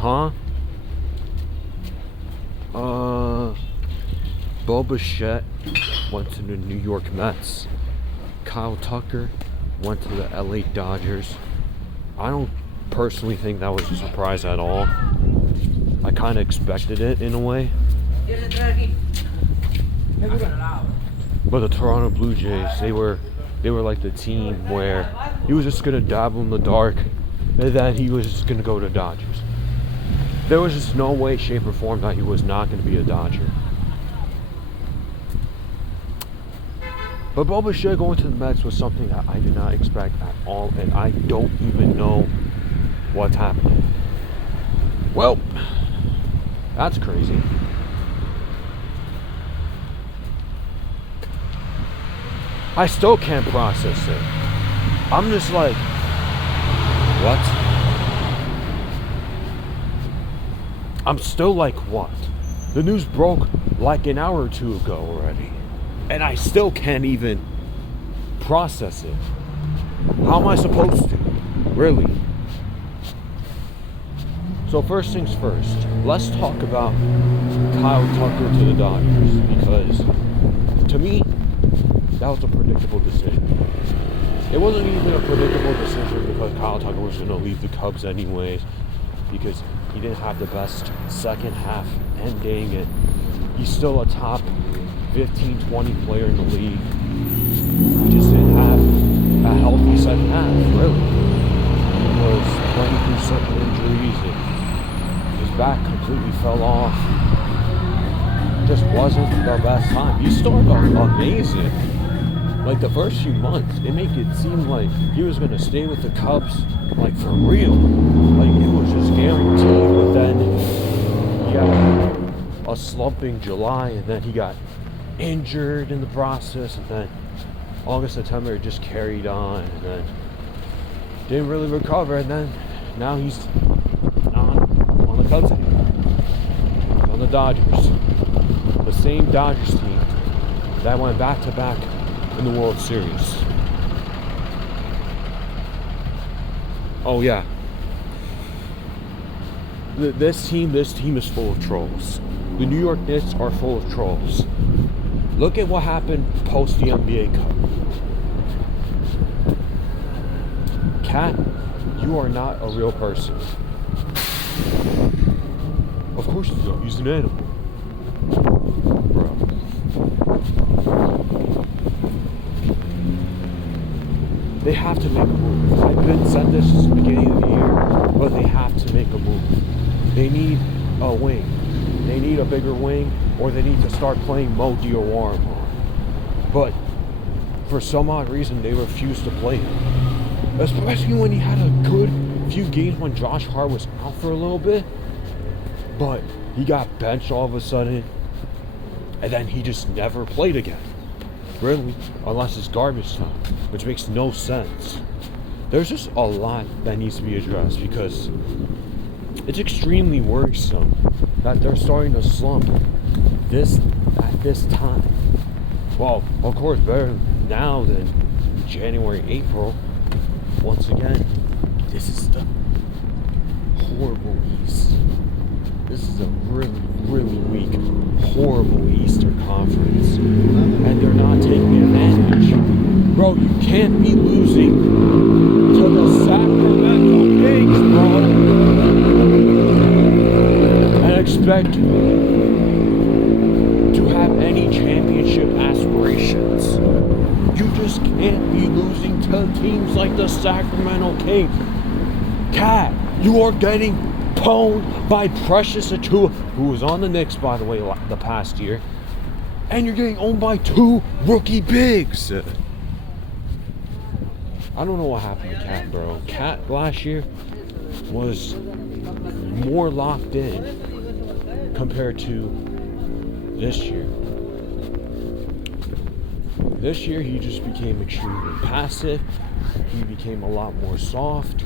Huh? Bichette went to the New York Mets. Kyle Tucker went to the LA Dodgers. I don't personally think that was a surprise at all. I kind of expected it in a way. But the Toronto Blue Jays, they were like the team where he was just gonna dabble in the dark, and then he was just gonna go to Dodgers. There was just no way, shape, or form that he was not gonna be a Dodger. But Bichette going to the Mets was something that I did not expect at all, and I don't even know what's happening. Well, that's crazy. I still can't process it. I'm just like, what? I'm still like, what? The news broke like an hour or two ago already, and I still can't even process it. How am I supposed to? Really? So first things first, let's talk about Kyle Tucker to the Dodgers, because to me, that was a predictable decision. It wasn't even a predictable decision because Kyle Tucker was going to leave the Cubs anyways, because he didn't have the best second half ending, and he's still a top 15, 20 player in the league. He just didn't have a healthy second half, really. He was playing through certain injuries, and his back completely fell off. Just wasn't the best time. He started off amazing. Like the first few months, it made it seem like he was going to stay with the Cubs, like for real. Like it was just guaranteed. But then he had a slumping July, and then he got injured in the process, and then August, September it just carried on, and then didn't really recover, and then now he's on the Cubs team. He's on the Dodgers. The same Dodgers team that went back to back in the World Series. Oh yeah. This team is full of trolls. The New York Knicks are full of trolls. Look at what happened post the NBA Cup. Cat, you are not a real person. Of course he's not. He's an animal. Bro. They have to make a move. I've been said this since the beginning of the year, but they have to make a move. They need a wing. They need a bigger wing, or they need to start playing Mo Diawara more. But for some odd reason, they refuse to play him. Especially when he had a good few games when Josh Hart was out for a little bit. But he got benched all of a sudden, and then he just never played again. Really, unless it's garbage time, which makes no sense. There's just a lot that needs to be addressed, because it's extremely worrisome that they're starting to slump at this time. Well, of course, better now than January, April. Once again, this is the horrible East. This is a really, really weak, horrible Eastern Conference, and they're not taking advantage. Bro, you can't be losing to the Sacramento Kings, bro, and expect to have any championship aspirations. You just can't be losing to teams like the Sacramento Kings. Cat, you are getting pwned by Precious Achiuwa, who was on the Knicks, by the way, the past year, and you're getting owned by two rookie bigs. I don't know what happened to Cat, bro. Cat last year was more locked in compared to this year. This year, he just became extremely passive. He became a lot more soft.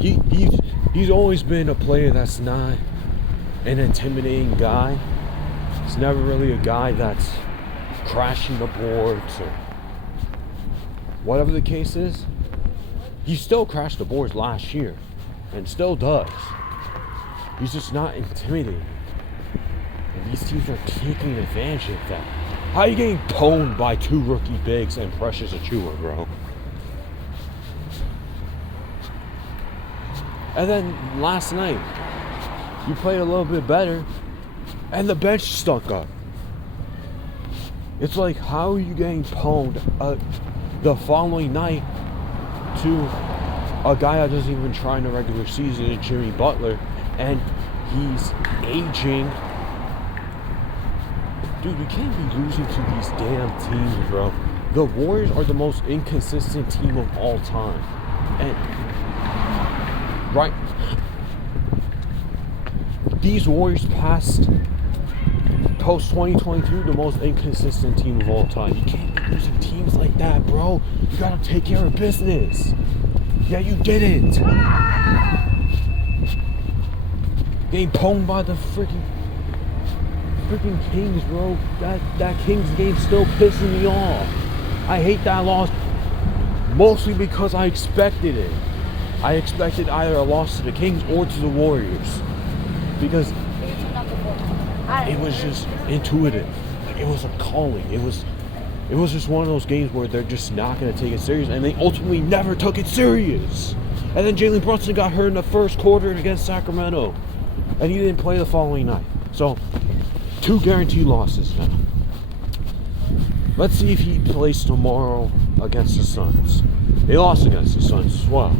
He's always been a player that's not an intimidating guy. He's never really a guy that's crashing the boards or whatever the case is. He still crashed the boards last year and still does. He's just not intimidating. And these teams are taking advantage of that. How are you getting pwned by 2 rookie bigs and Precious Achiuwa, bro? And then last night, you played a little bit better, and the bench stunk up. It's like, how are you getting pwned the following night to a guy that doesn't even try in the regular season, Jimmy Butler, and he's aging? Dude, we can't be losing to these damn teams, bro. The Warriors are the most inconsistent team of all time. And, right, these Warriors post 2022, the most inconsistent team of all time. You can't be losing teams like that, bro. You gotta take care of business. Yeah, you didn't. Getting pwned by the freaking Kings, bro. That Kings game still pissing me off. I hate that loss mostly because I expected it. I expected either a loss to the Kings or to the Warriors because it was just intuitive. Like, it was a calling. It was just one of those games where they're just not going to take it serious, and they ultimately never took it serious. And then Jalen Brunson got hurt in the first quarter against Sacramento, and he didn't play the following night. So 2 guaranteed losses now. Let's see if he plays tomorrow against the Suns. They lost against the Suns as well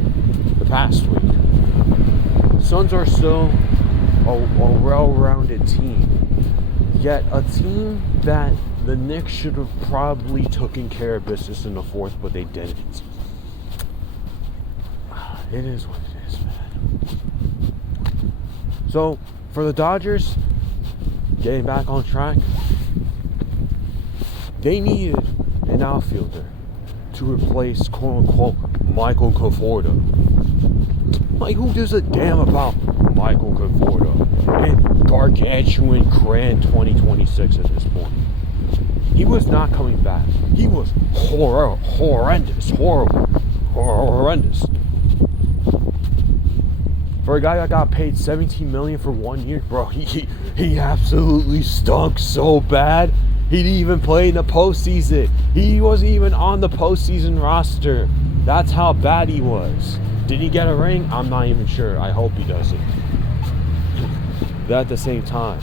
the past week. Suns are still a well-rounded team. Yet a team that the Knicks should have probably taken care of business in the fourth, but they didn't. It is what it is, man. So, for the Dodgers, getting back on track, they needed an outfielder to replace, quote-unquote, Michael Conforto. Like, who gives a damn about Michael Conforto in gargantuan grand 2026 at this point? He was not coming back. He was horrendous. For a guy that got paid $17 million for 1 year, bro, he absolutely stunk so bad. He didn't even play in the postseason. He wasn't even on the postseason roster. That's how bad he was. Did he get a ring? I'm not even sure. I hope he doesn't. But at the same time,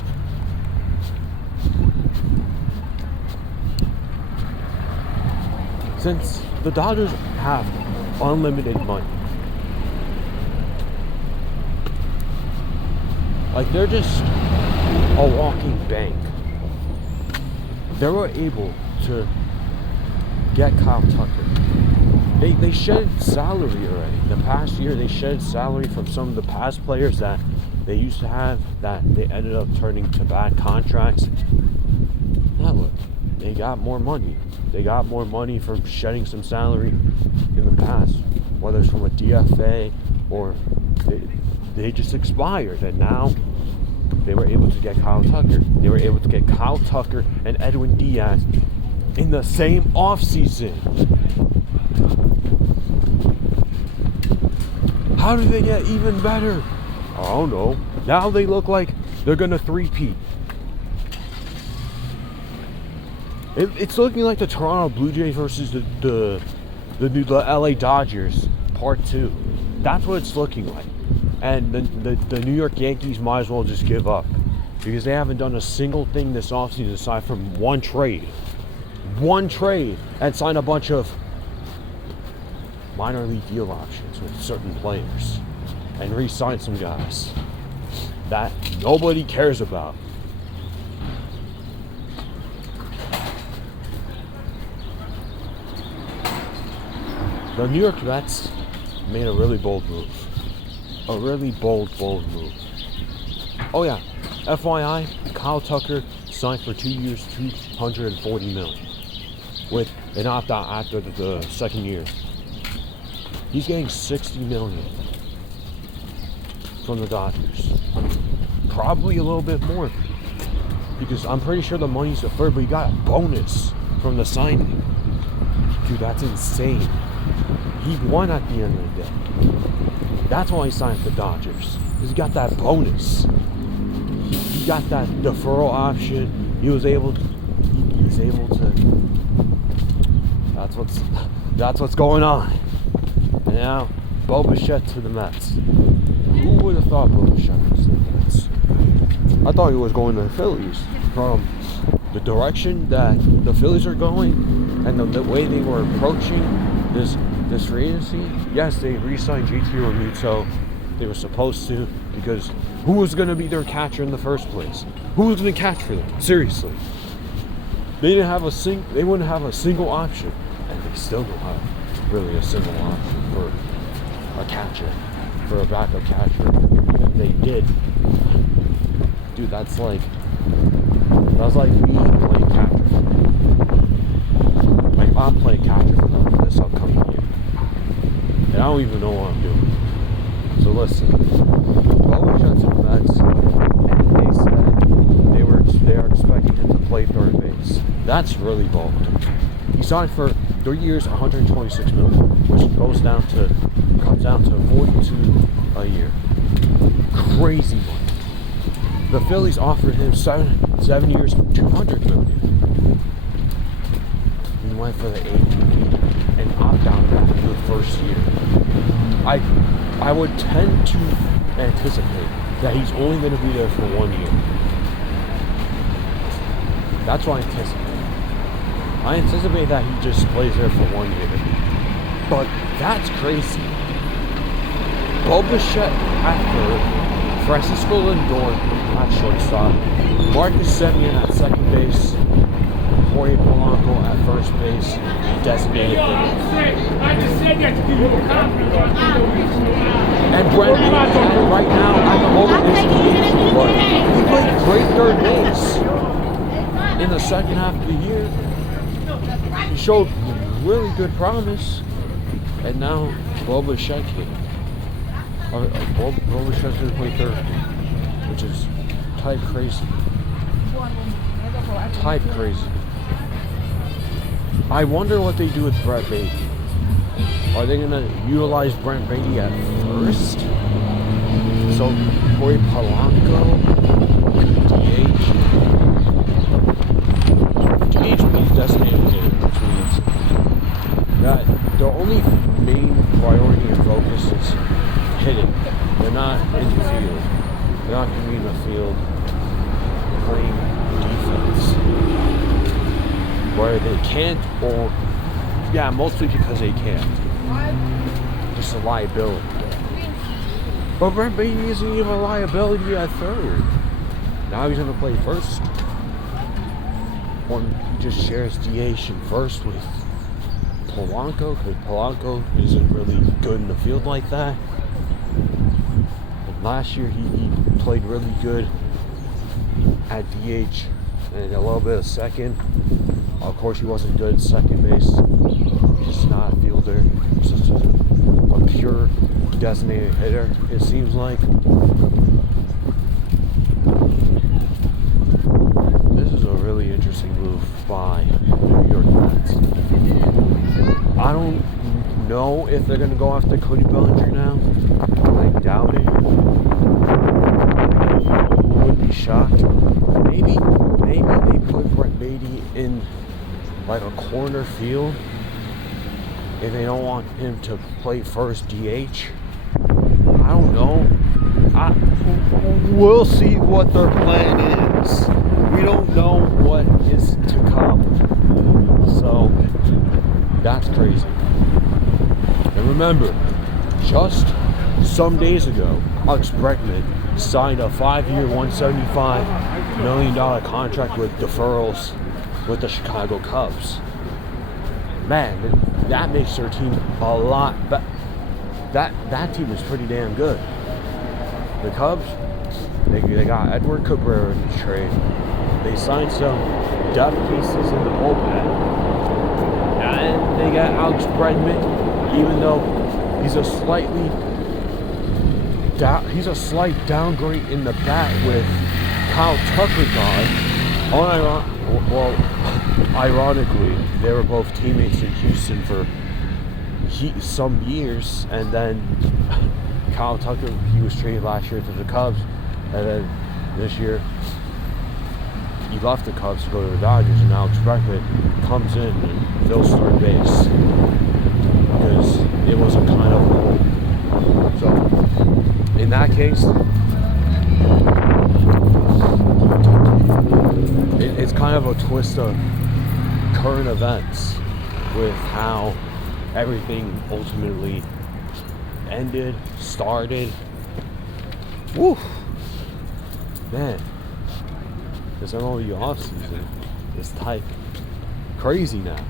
since the Dodgers have unlimited money, like, they're just a walking bank. They were able to get Kyle Tucker. They shed salary already. The past year, they shed salary from some of the past players that they used to have that they ended up turning to bad contracts. Now look, they got more money. They got more money from shedding some salary in the past, whether it's from a DFA or they just expired, and now they were able to get Kyle Tucker. They were able to get Kyle Tucker and Edwin Diaz in the same offseason. How do they get even better? I don't know. Now they look like they're going to three-peat. It's looking like the Toronto Blue Jays versus the LA Dodgers Part 2. That's what it's looking like. And the New York Yankees might as well just give up, because they haven't done a single thing this offseason aside from one trade, and sign a bunch of minor league deal options with certain players and re-sign some guys that nobody cares about. The New York Mets made a really bold move. A really bold move. Oh yeah, FYI, Kyle Tucker signed for 2 years, $240 million, with an opt-out after the second year. He's getting $60 million from the Dodgers. Probably a little bit more, because I'm pretty sure the money's deferred, but he got a bonus from the signing. Dude, that's insane. He won at the end of the day. That's why he signed for the Dodgers. he got that bonus. He got that deferral option. He's able to. That's what's going on. And now, Bichette to the Mets. Who would have thought Bichette was to the Mets? I thought he was going to the Phillies. From the direction that the Phillies are going and the way they were approaching this free agency. Yes, they re-signed JT Realmuto. They were supposed to, because who was going to be their catcher in the first place? Who was going to catch for them? Seriously. They wouldn't have a single option, and they still don't have really a single option for a catcher, for a backup catcher. If they did, dude, that's like me playing catcher for them. Like, I'm playing catcher for them this upcoming year, and I don't even know what I'm doing. So listen, Bichette's in the Mets, and they said they are expecting him to play third base. That's really bold. He signed for 3 years, $126 million, which comes down to 42 a year. Crazy money. The Phillies offered him 7 years, $200 million. He went for the 8 and opted out after the first year. I would tend to anticipate that he's only going to be there for 1 year. That's what I anticipate. I anticipate that he just plays there for 1 year. But that's crazy. Bichette at third, Francisco Lindor at shortstop, Marcus Semien at second base, Jorge Polanco at first base, designated hitter. I just said that to give you a compliment. And Brent right now at the moment is DH, but he played great third base in the second half of the year. He showed really good promise, and now Bichette came. Bichette's going to play third, which is type crazy. Type crazy. I wonder what they do with Brent Beatty. Are they going to utilize Brent Beatty at first? So Jorge Polanco, DH means designated hitter, which means that their only main priority and focus is hitting. They're not in the field. They're not going to be in the field playing defense. Where they can't, or yeah, mostly because they can't. Just a liability. But Brent Beatty isn't even a liability at third. Now he's going to play first. Or he just shares DH in first with Polanco, because Polanco isn't really good in the field like that. But last year he played really good at DH and a little bit of second. Of course, he wasn't good at second base. He's just not a fielder. He's just a pure designated hitter, it seems like. This is a really interesting move by the New York Mets. I don't know if they're going to go after Cody Bellinger now. I doubt it. I would be shocked. Maybe they put Brent Beatty in like a corner field if they don't want him to play first DH. I don't know. We'll see what their plan is. We don't know what is to come. So that's crazy. And remember, just some days ago, Alex Bregman signed a 5-year, $175 million contract with deferrals with the Chicago Cubs. Man, that makes their team a lot better. That team is pretty damn good. The Cubs, they got Edward Cabrera in the trade. They signed some depth pieces in the bullpen. And they got Alex Bregman, even though he's a slight downgrade in the bat with Kyle Tucker gone. Ironically, they were both teammates in Houston for some years, and then Kyle Tucker, he was traded last year to the Cubs, and then this year he left the Cubs to go to the Dodgers, and Alex Bregman comes in and fills third base because it was a kind of hole. So in that case, it's kind of a twist of current events with how everything ultimately ended, started. Woo! Man, this MLB offseason is tight. Crazy now.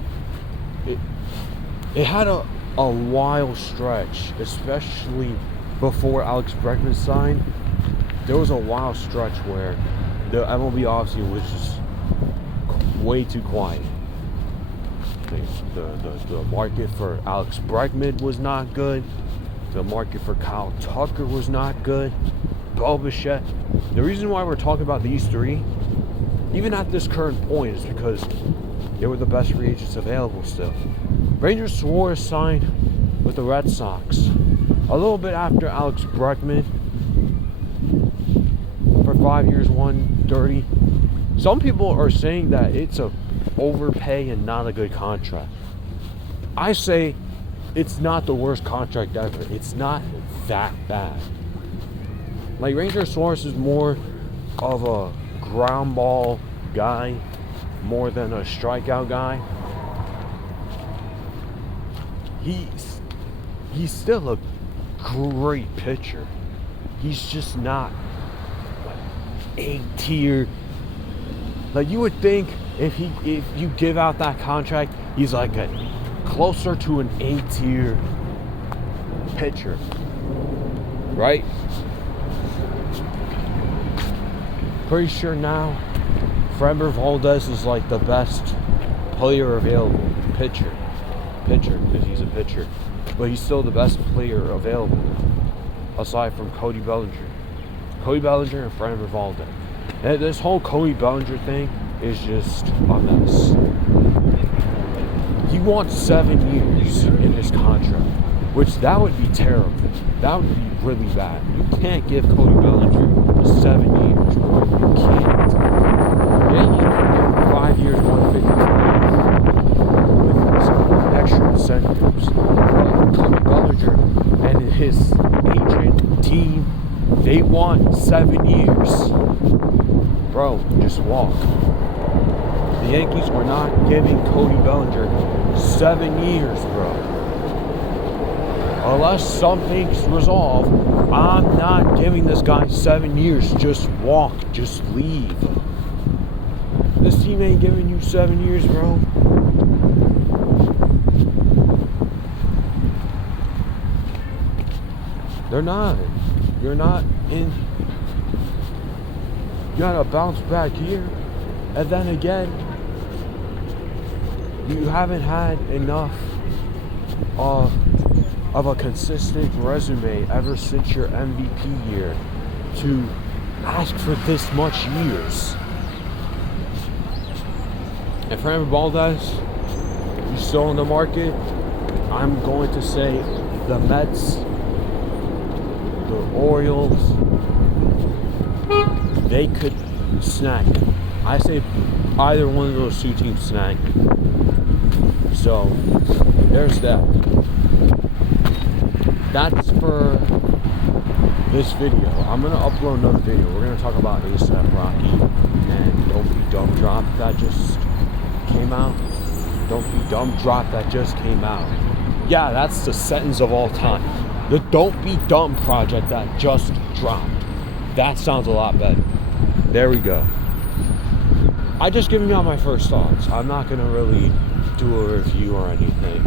It had a wild stretch, especially before Alex Bregman signed. There was a wild stretch where the MLB offseason was just way too quiet. The market for Alex Bregman was not good. The market for Kyle Tucker was not good. Bichette. The reason why we're talking about these three, even at this current point, is because they were the best free agents available still. Ranger Suarez signed with the Red Sox a little bit after Alex Bregman for 5 years, $130. Some people are saying that it's a overpay and not a good contract. I say it's not the worst contract ever. It's not that bad. Like, Ranger Suarez is more of a ground ball guy more than a strikeout guy. He's still a great pitcher. He's just not like A-tier. Like, you would think if you give out that contract, he's like closer to an A-tier pitcher, right? Pretty sure now Framber Valdez is like the best player available. Pitcher, because he's a pitcher. But he's still the best player available, aside from Cody Bellinger. Cody Bellinger and Framber Valdez. And this whole Cody Bellinger thing is just a mess. He wants 7 years in his contract, which that would be terrible. That would be really bad. You can't give Cody Bellinger 7 years, bro. You can't. Yeah, you can give him 5 years, 155 with some extra incentives. But Cody Bellinger and his agent team, they want 7 years. Bro, just walk. The Yankees were not giving Cody Bellinger 7 years, bro. Unless something's resolved, I'm not giving this guy 7 years. Just walk. Just leave. This team ain't giving you 7 years, bro. They're not. You're not in. You gotta bounce back here. And then again, you haven't had enough of a consistent resume ever since your MVP year to ask for this much years. And Framber Valdez, he's still in the market. I'm going to say the Mets, the Orioles, they could snag him. I say either one of those two teams snag him. So, there's that. That's for this video. I'm going to upload another video. We're going to talk about A$AP Rocky and Don't Be Dumb Drop that just came out. Don't Be Dumb Drop that just came out. Yeah, that's the sentence of all time. The Don't Be Dumb project that just dropped. That sounds a lot better. There we go. I just giving y'all my first thoughts. I'm not going to really do a review or anything.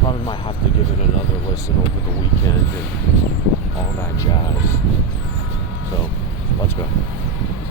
Probably might have to give it another listen over the weekend and all that jazz. So, let's go.